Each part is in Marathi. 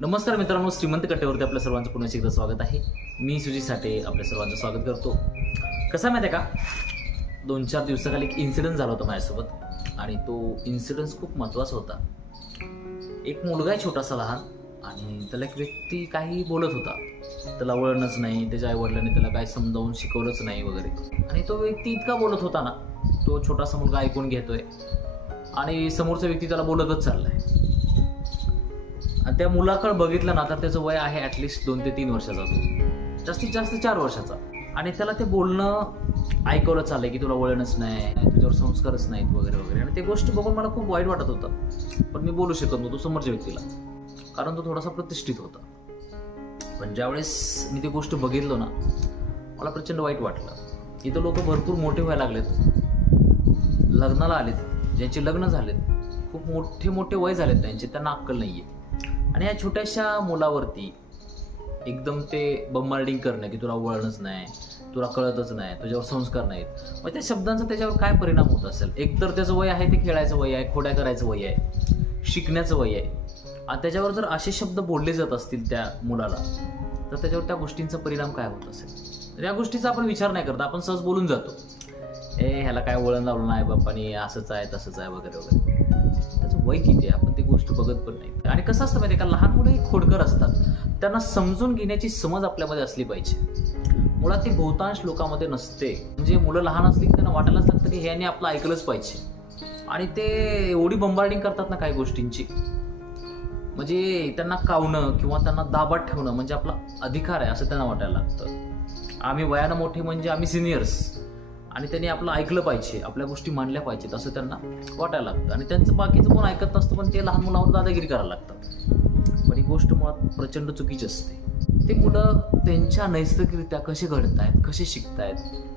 नमस्कार मित्रांनो, श्रीमंत कट्ट्यावरती आपल्या सर्वांचं पुन्हा एकदा स्वागत आहे। मी सुजी साठे आपल्या सर्वांचं स्वागत करतो। कसा माहिती आहे का, 2-4 दिवसाखाली एक इन्सिडेंट झाला होता माझ्यासोबत आणि तो इन्सिडेंट खूप महत्त्वाचा होता। एक मुलगा आहे छोटासा लहान आणि त्याला एक व्यक्ती काही बोलत होता, त्याला वळणच नाही, त्याच्या आईवडिलांनी त्याला काही समजावून शिकवलंच नाही वगैरे। आणि तो व्यक्ती इतका बोलत होता ना, तो छोटासा मुलगा ऐकून घेतोय आणि समोरचा व्यक्ती त्याला बोलतच चाललाय। आणि त्या मुलाकडे बघितलं ना तर त्याचं वय आहे ॲटलिस्ट 2 ते 3 वर्षाचा, तो जास्तीत जास्त 4 वर्षाचा। आणि त्याला ते बोलणं ऐकवलं चाललंय की तुला वळणच नाही, तुझ्यावर संस्कारच नाहीत वगैरे वगैरे। आणि ते गोष्ट बघून मला खूप वाईट वाटत होतं, पण मी बोलू शकत नव्हतो समोरच्या व्यक्तीला, कारण तो थोडासा प्रतिष्ठित होता। पण ज्यावेळेस मी ती गोष्ट बघितलो ना, मला प्रचंड वाईट वाटलं। इथं लोक भरपूर मोठे व्हायला लागलेत, लग्नाला आलेत, ज्यांचे लग्न झालेत, खूप मोठे मोठे वय झालेत त्यांचे, त्यांना अक्कल नाहीये। आणि या छोट्याशा मुलावरती एकदम ते बंबार्डिंग करणं की तुला वळणच नाही, तुला कळतच नाही, तुझ्यावर संस्कार नाहीत, मग त्या शब्दांचा त्याच्यावर काय परिणाम होत असेल। एकतर त्याचं वय आहे ते खेळायचं वय आहे, खोड्या करायचं वय आहे, शिकण्याचं वय आहे, आणि त्याच्यावर जर असे शब्द बोलले जात असतील त्या मुलाला, तर त्याच्यावर त्या गोष्टींचा परिणाम काय होत असेल। या गोष्टीचा आपण विचार नाही करता, आपण सहज बोलून जातो, ह्याला काय वळण लावलं नाही बाप्पानी, असंच आहे तसंच आहे वगैरे वगैरे। त्याचं वय किती आहे आपण ती गोष्ट बघत पण नाही। आणि कसं असतं माहिती आहे का, लहान मुलं ही खोडकर असतात, त्यांना समजून घेण्याची समज आपल्यामध्ये असली पाहिजे। मुळात ती बहुतांश लोकांमध्ये नसते। म्हणजे मुलं लहान असली की त्यांना वाटायलाच लागतं की ह्याने आपलं ऐकलंच पाहिजे, आणि ते एवढी बंबार्डिंग करतात ना काही गोष्टींची, म्हणजे त्यांना कावणं किंवा त्यांना दाबात ठेवणं म्हणजे आपला अधिकार आहे असं त्यांना वाटायला लागतं। आम्ही वयानं मोठे म्हणजे आम्ही सिनियर्स, आणि त्यांनी आपलं ऐकलं पाहिजे, आपल्या गोष्टी मांडल्या पाहिजेत असं त्यांना वाटायला लागतं। आणि त्यांचं बाकीचं कोण ऐकत नसतं, पण ते लहान मुलावर दादागिरी करायला लागतात। पण ही गोष्ट मुळात प्रचंड चुकीची असते। ते मुलं त्यांच्या नैसर्गिकरित्या कसे घडतायत, कसे शिकतायत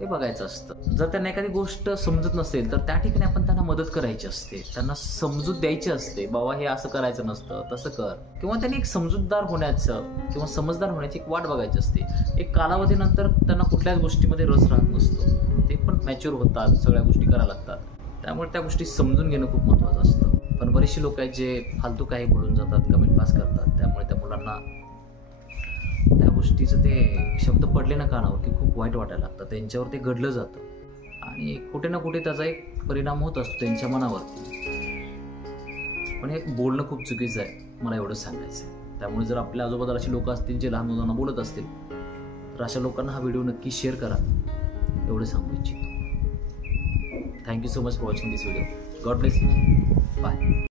ते बघायचं असतं। जर त्यांना एखादी गोष्ट समजत नसेल तर त्या ठिकाणी आपण त्यांना मदत करायची असते, त्यांना समजूत द्यायची असते, बाबा हे असं करायचं नसतं, तसं कर, किंवा त्यांनी एक समजूतदार होण्याचं किंवा समजदार होण्याची एक वाट बघायची असते। एक कालावधीनंतर त्यांना कुठल्याच गोष्टीमध्ये रस राहत नसतो, ते पण मॅच्युअर होतात, सगळ्या गोष्टी करायला लागतात, त्यामुळे त्या गोष्टी समजून घेणं खूप महत्त्वाचं असतं। पण बरेचसे लोक आहेत जे फालतू काही बोलून जातात, कमेंट पास करतात, त्यामुळे त्या मुलांना त्या गोष्टीचं ते शब्द पडले ना कानावर की खूप वाईट वाटायला लागतं, त्यांच्यावर ते घडलं जातं आणि कुठे ना कुठे त्याचा एक परिणाम होत असतो त्यांच्या मनावरती। पण हे बोलणं खूप चुकीचं आहे, मला एवढं सांगायचं आहे। त्यामुळे जर आपल्या आजूबाजूला अशी लोक असतील जे लहान मुलांना बोलत असतील, तर अशा लोकांना हा व्हिडिओ नक्की शेअर करा, एवढं सांगू इच्छितो। Thank you so much for watching this video. God bless you, bye.